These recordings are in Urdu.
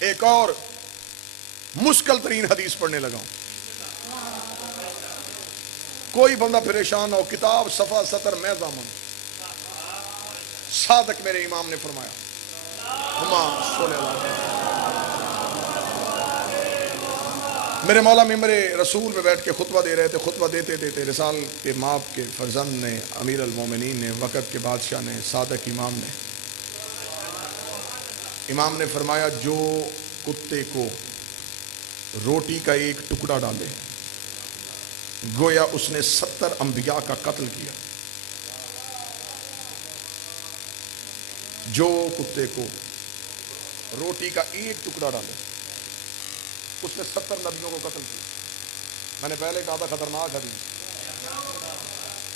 ایک اور مشکل ترین حدیث پڑھنے لگا ہوں. کوئی بندہ پریشان ہو، کتاب صفحہ سطر میں ضامن. صادق میرے امام نے فرمایا، میرے مولا ممبر رسول میں بیٹھ کے خطبہ دے رہے تھے. خطبہ دیتے دیتے رسال کے ماپ کے فرزند نے، امیر المومنین نے، وقت کے بادشاہ نے، صادق امام نے فرمایا، جو کتے کو روٹی کا ایک ٹکڑا ڈالے گویا اس نے 70 انبیاء کا قتل کیا. جو کتے کو روٹی کا ایک ٹکڑا ڈالے اس نے 70 نبیوں کو قتل کیا. میں نے پہلے کہا تھا خطرناک حدیث.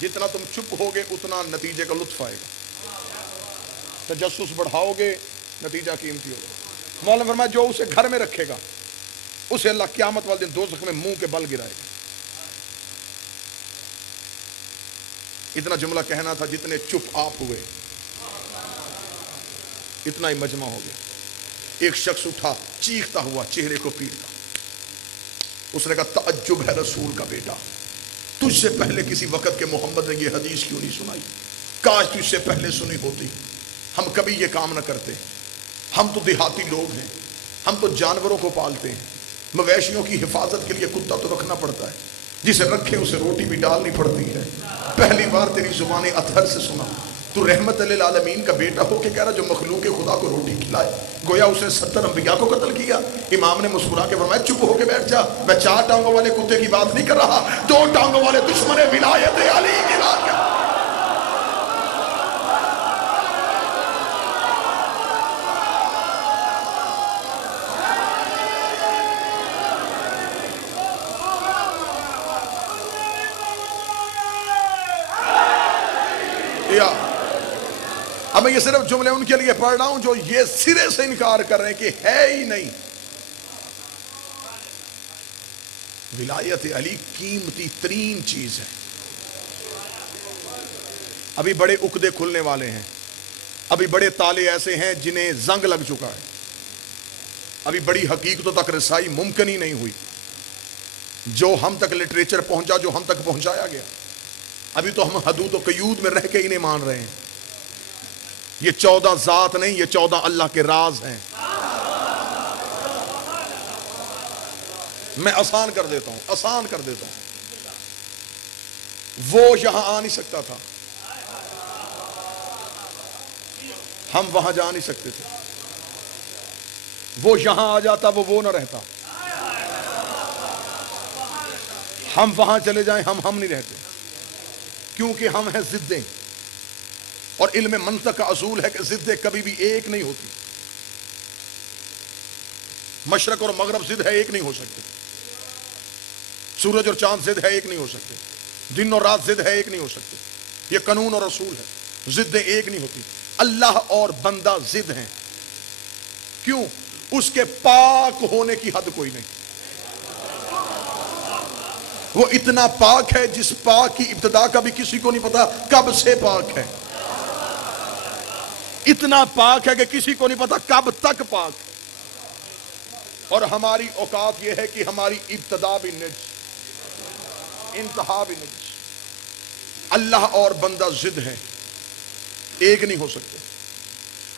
جتنا تم چپ ہوگے اتنا نتیجے کا لطف آئے گا. تجسس بڑھاؤ گے نتیجہ قیمتی ہوگا. مولانا فرمایا، جو اسے گھر میں رکھے گا اسے اللہ قیامت والے دن دوزخ میں منہ کے بل گرائے گا. اتنا جملہ کہنا تھا. جتنے چپ آپ ہوئے اتنا ہی مجمع ہو گیا. ایک شخص اٹھا چیختا ہوا چہرے کو پیٹتا. اس نے کہا، تعجب ہے رسول کا بیٹا، تجھ سے پہلے کسی وقت کے محمد نے یہ حدیث کیوں نہیں سنائی؟ کاش تجھ سے پہلے سنی ہوتی. ہم کبھی یہ کام نہ کرتے. ہم تو دیہاتی لوگ ہیں، ہم تو جانوروں کو پالتے ہیں. مویشیوں کی حفاظت کے لیے کتا تو رکھنا پڑتا ہے، جسے رکھے اسے روٹی بھی ڈالنی پڑتی ہے. پہلی بار تیری زبان اطہر سے سنا. تو رحمت للعالمین کا بیٹا ہو کے کہہ رہا جو مخلوق خدا کو روٹی کھلائے، گویا اسے 70 انبیاء کو قتل کیا. امام نے مسکرا کے فرمایا، چپ ہو کے بیٹھ جا. میں 4 ٹانگوں والے کتے کی بات نہیں کر رہا، 2 ٹانگوں والے دشمن ولایت علی کی بات کر. اب میں یہ صرف جملے ان کے لیے پڑھ رہا ہوں جو یہ سرے سے انکار کر رہے ہیں کہ ہے ہی نہیں. ولایت علی قیمتی ترین چیز ہے. ابھی بڑے عقدے کھلنے والے ہیں، ابھی بڑے تالے ایسے ہیں جنہیں زنگ لگ چکا ہے، ابھی بڑی حقیقتوں تک رسائی ممکن ہی نہیں ہوئی. جو ہم تک لٹریچر پہنچا، جو ہم تک پہنچایا گیا، ابھی تو ہم حدود و قیود میں رہ کے ہی نہیں مان رہے ہیں. یہ 14 ذات نہیں، یہ 14 اللہ کے راز ہیں. میں آسان کر دیتا ہوں. وہ یہاں آ نہیں سکتا تھا، ہم وہاں جا نہیں سکتے تھے. وہ یہاں آ جاتا وہ نہ رہتا. ہم وہاں چلے جائیں ہم نہیں رہتے، کیونکہ ہم ہیں ضدیں. اور علم منطق کا اصول ہے کہ ضدیں کبھی بھی ایک نہیں ہوتی. مشرق اور مغرب ضد ہے، ایک نہیں ہو سکتے. سورج اور چاند ضد ہے، ایک نہیں ہو سکتے. دن اور رات ضد ہے، ایک نہیں ہو سکتے. یہ قانون اور اصول ہے. ضدیں ایک نہیں ہوتی. اللہ اور بندہ ضد ہیں. کیوں؟ اس کے پاک ہونے کی حد کوئی نہیں. وہ اتنا پاک ہے جس پاک کی ابتدا کا بھی کسی کو نہیں پتا کب سے پاک ہے. اتنا پاک ہے کہ کسی کو نہیں پتا کب تک پاک ہے. اور ہماری اوقات یہ ہے کہ ہماری ابتدا بھی نجس، انتہا بھی نجس. اللہ اور بندہ ضد ہے، ایک نہیں ہو سکتے.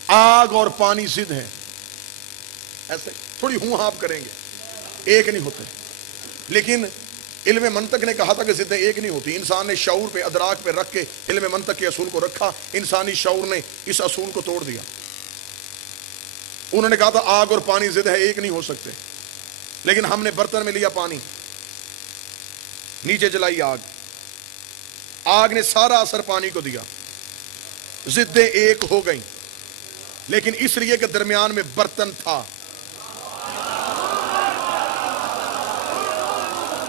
آگ اور پانی ضد ہے، ایسے تھوڑی ہوں آپ کریں گے، ایک نہیں ہوتے. لیکن علم منطق نے کہا تھا کہ ضدیں ایک نہیں ہوتی. انسان نے شعور پہ، ادراک پہ رکھ کے علم منطق کے اصول کو رکھا. انسانی شعور نے اس اصول کو توڑ دیا. انہوں نے کہا تھا آگ اور پانی ضد ہے، ایک نہیں ہو سکتے. لیکن ہم نے برتن میں لیا پانی، نیچے جلائی آگ نے سارا اثر پانی کو دیا. ضدیں ایک ہو گئیں، لیکن اس لیے کہ درمیان میں برتن تھا.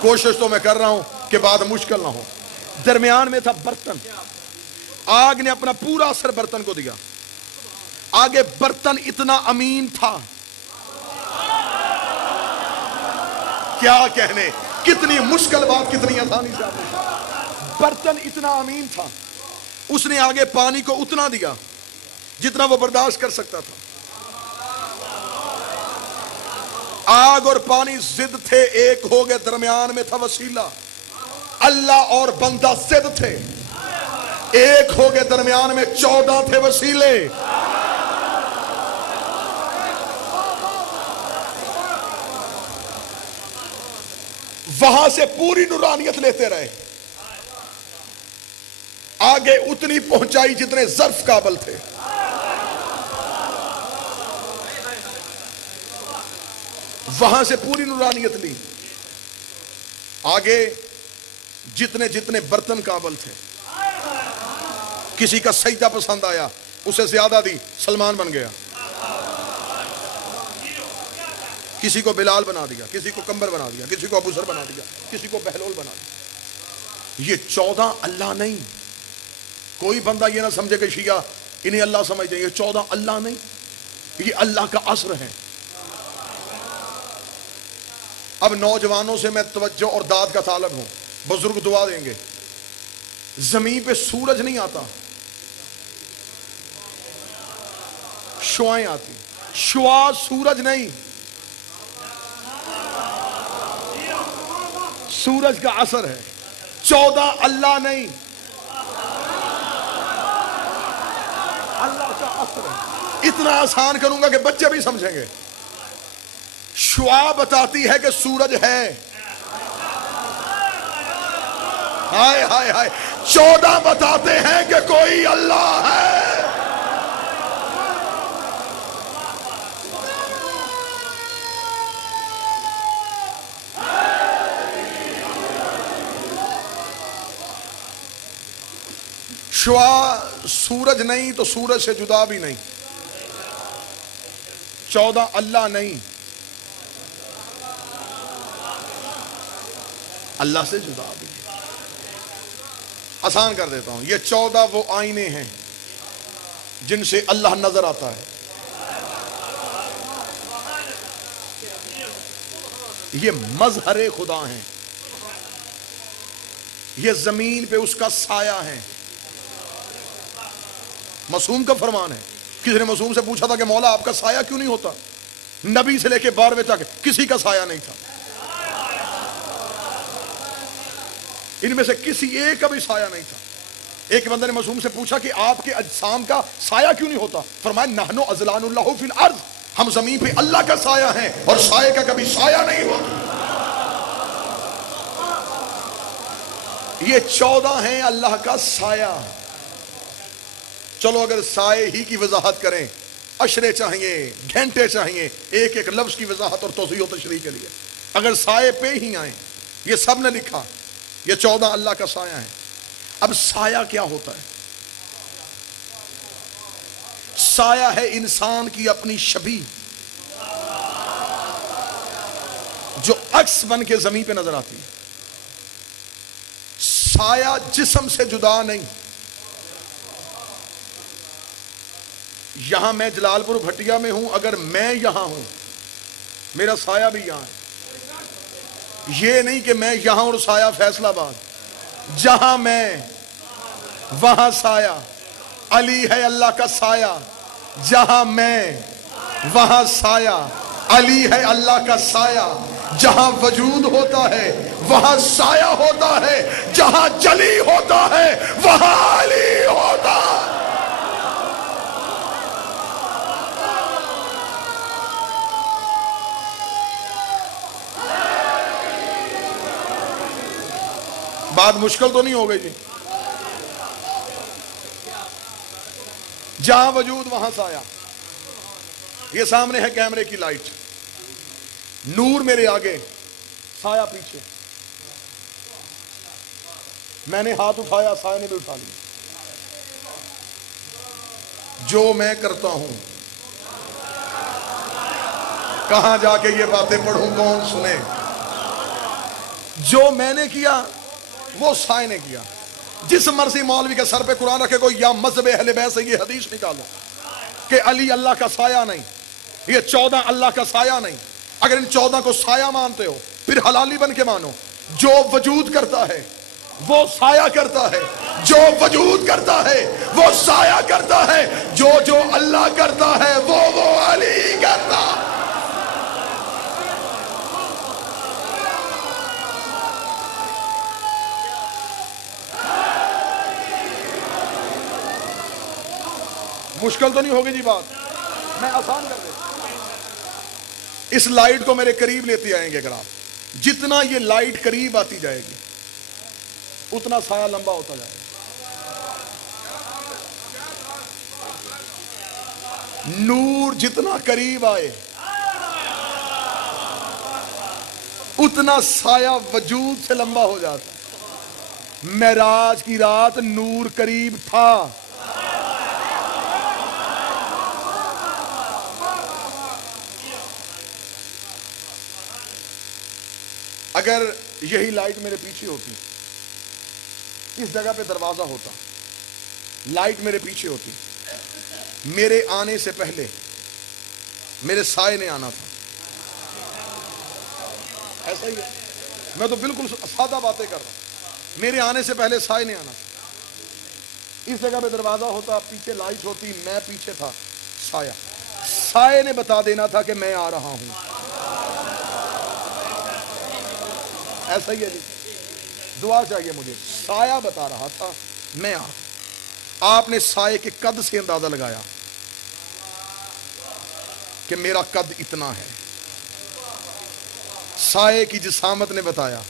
کوشش تو میں کر رہا ہوں کہ بات مشکل نہ ہو. درمیان میں تھا برتن. آگ نے اپنا پورا اثر برتن کو دیا. آگے برتن اتنا امین تھا، کیا کہنے، کتنی مشکل بات کتنی آسانی سے آپ نے. برتن اتنا امین تھا، اس نے آگے پانی کو اتنا دیا جتنا وہ برداشت کر سکتا تھا. آگ اور پانی ضد تھے، ایک ہو گئے، درمیان میں تھا وسیلہ۔ اللہ اور بندہ ضد تھے، ایک ہو گئے، درمیان میں 14 تھے وسیلے۔ وہاں سے پوری نورانیت لیتے رہے، آگے اتنی پہنچائی جتنے ظرف قابل تھے۔ وہاں سے پوری نورانیت لی، آگے جتنے جتنے برتن قابل تھے۔ کسی کا سجدہ پسند آیا، اسے زیادہ دی، سلمان بن گیا۔ کسی کو بلال بنا دیا، کسی کو کمبر بنا دیا، کسی کو ابو ذر بنا دیا، کسی کو بہلول بنا دیا۔ یہ 14 اللہ نہیں۔ کوئی بندہ یہ نہ سمجھے کہ شیعہ انہیں اللہ سمجھتے ہیں، یہ 14 اللہ نہیں، یہ اللہ کا اثر ہے۔ اب نوجوانوں سے میں توجہ اور داد کا طالب ہوں، بزرگ دعا دیں گے۔ زمین پہ سورج نہیں آتا، شعائیں آتی۔ شعاع سورج نہیں، سورج کا اثر ہے۔ 14 اللہ نہیں، اللہ کا اثر ہے۔ اتنا آسان کروں گا کہ بچے بھی سمجھیں گے۔ شعاع بتاتی ہے کہ سورج ہے، ہائے ہائے ہائے۔ 14 بتاتے ہیں کہ کوئی اللہ ہے۔ شعاع سورج نہیں تو سورج سے جدا بھی نہیں۔ 14 اللہ نہیں، اللہ سے جدا بھی۔ آسان کر دیتا ہوں، یہ 14 وہ آئینے ہیں جن سے اللہ نظر آتا ہے۔ یہ مظہر خدا ہیں، یہ زمین پہ اس کا سایہ ہے۔ معصوم کا فرمان ہے۔ کسی نے معصوم سے پوچھا تھا کہ مولا آپ کا سایہ کیوں نہیں ہوتا؟ نبی سے لے کے 12ویں تک کسی کا سایہ نہیں تھا، ان میں سے کسی ایک کا بھی سایہ نہیں تھا۔ ایک بندے نے معصوم سے پوچھا کہ آپ کے اجسام کا سایہ کیوں نہیں ہوتا؟ فرمایا نحنو ازلان اللہ فی الارض، ہم زمین پہ اللہ کا سایہ ہیں اور سایہ کا کبھی سایہ نہیں ہوتا۔ یہ 14 ہیں اللہ کا سایہ۔ چلو اگر سائے ہی کی وضاحت کریں، اشرے چاہیے، گھنٹے چاہیے ایک ایک لفظ کی وضاحت اور توضیح و تشریح کے لیے۔ اگر سائے پہ ہی آئیں، یہ سب نے لکھا یہ 14 اللہ کا سایہ ہے۔ اب سایہ کیا ہوتا ہے؟ سایہ ہے انسان کی اپنی شبیہ جو عکس بن کے زمین پہ نظر آتی ہے۔ سایہ جسم سے جدا نہیں۔ یہاں میں جلال پور بھٹیا میں ہوں، اگر میں یہاں ہوں میرا سایہ بھی یہاں ہے۔ یہ نہیں کہ میں یہاں اور سایہ فیصل آباد، جہاں میں وہاں سایہ۔ علی ہے اللہ کا سایہ، جہاں میں وہاں سایہ۔ علی ہے اللہ کا سایہ، جہاں وجود ہوتا ہے وہاں سایہ ہوتا ہے، جہاں جلی ہوتا ہے وہاں علی ہوتا ہے۔ بات مشکل تو نہیں ہو گئی جی؟ جہاں وجود وہاں سایہ۔ یہ سامنے ہے کیمرے کی لائٹ، نور میرے آگے، سایہ پیچھے۔ میں نے ہاتھ اٹھایا، سایہ نے بھی اٹھا لیا۔ جو میں کرتا ہوں کہاں جا کے یہ باتیں پڑھوں، کون سنے؟ جو میں نے کیا وہ سائے نے کیا۔ جس مرضی مولوی کے سر پہ قرآن رکھے کو یا مذہب اہل بیت سے یہ حدیث نکالو کہ علی اللہ کا سایہ نہیں، یہ 14 اللہ کا سایہ نہیں۔ اگر ان 14 کو سایہ مانتے ہو پھر حلالی بن کے مانو۔ جو وجود کرتا ہے وہ سایہ کرتا ہے، جو وجود کرتا ہے وہ سایہ کرتا ہے، جو اللہ کرتا ہے وہ علی کرتا ہے۔ مشکل تو نہیں ہوگی جی بات، میں آسان کر دیتا. اس لائٹ کو میرے قریب لیتے آئیں گے اگر آپ، جتنا یہ لائٹ قریب آتی جائے گی اتنا سایہ لمبا ہوتا جائے گا. نور جتنا قریب آئے اتنا سایہ وجود سے لمبا ہو جاتا ہے. معراج کی رات نور قریب تھا، اگر یہی لائٹ میرے پیچھے ہوتی، اس جگہ پہ دروازہ ہوتا، لائٹ میرے پیچھے ہوتی، میرے آنے سے پہلے میرے سائے نے آنا تھا. ایسا ہی ہے، میں تو بالکل سادہ باتیں کر رہا ہوں. میرے آنے سے پہلے سائے نے آنا تھا. اس جگہ پہ دروازہ ہوتا، پیچھے لائٹ ہوتی، میں پیچھے تھا، سایہ. سائے نے بتا دینا تھا کہ میں آ رہا ہوں. ایسا ہی ہے جی، دعا چاہیے مجھے. سایہ بتا رہا تھا میں آ. آپ نے سائے کے قد سے اندازہ لگایا کہ میرا قد اتنا ہے. سائے کی جسامت نے بتایا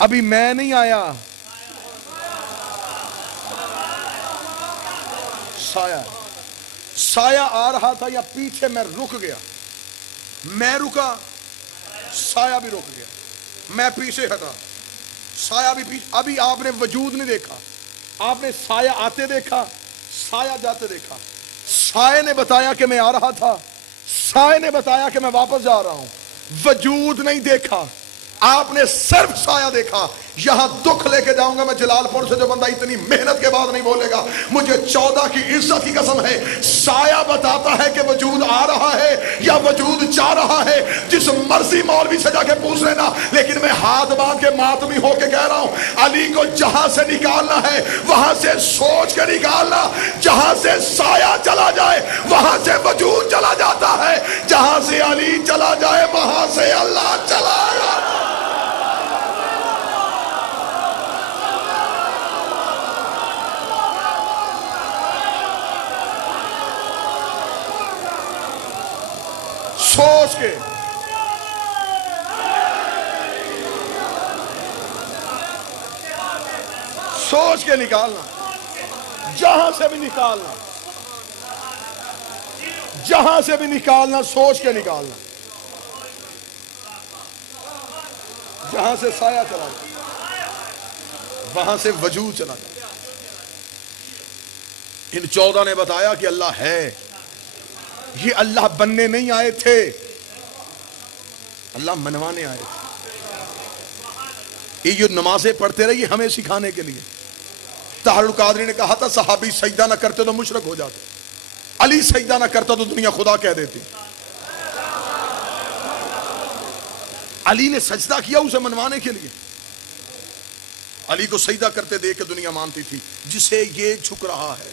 ابھی میں نہیں آیا، سایہ. سایہ آ رہا تھا یا پیچھے میں رک گیا. میں رکا، سایہ بھی رک گیا. میں پیچھے ہٹا، سایہ بھی پیچھے. ابھی آپ نے وجود نہیں دیکھا، آپ نے سایہ آتے دیکھا، سایہ جاتے دیکھا. سایہ نے بتایا کہ میں آ رہا تھا، سایہ نے بتایا کہ میں واپس جا رہا ہوں. وجود نہیں دیکھا، آپ نے صرف سایہ دیکھا. یہاں دکھ لے کے جاؤں گا میں جلال پور سے. جو بندہ اتنی محنت کے بعد نہیں بولے گا مجھے 14 کی عزت کی قسم ہے، سایہ بتاتا ہے کہ وجود آ رہا ہے یا وجود جا رہا ہے. جس مرضی مولوی سے جا کے پوچھ لینا، لیکن میں ہاتھ باندھ کے ماتمی ہو کے کہہ رہا ہوں، علی کو جہاں سے نکالنا ہے وہاں سے سوچ کے نکالنا. جہاں سے سایہ چلا جائے وہاں سے وجود چلا جاتا ہے، جہاں سے علی چلا جائے وہاں سے اللہ چلا جاتا ہے. سوچ کے، سوچ کے نکالنا، جہاں سے بھی نکالنا، جہاں سے بھی نکالنا، سوچ کے نکالنا. جہاں سے سایہ چلا جائے وہاں سے وجود چلا جائے. ان 14 نے بتایا کہ اللہ ہے. یہ اللہ بننے نہیں آئے تھے، اللہ منوانے آئے تھے. یہ نمازیں پڑھتے رہیے ہمیں سکھانے کے لیے. طاہر القادری نے کہا تھا صحابی سجدہ نہ کرتے تو مشرک ہو جاتے، علی سجدہ نہ کرتا تو دنیا خدا کہہ دیتی. علی نے سجدہ کیا اسے منوانے کے لیے. علی کو سجدہ کرتے دیکھ کے دنیا مانتی تھی. جسے یہ جھک رہا ہے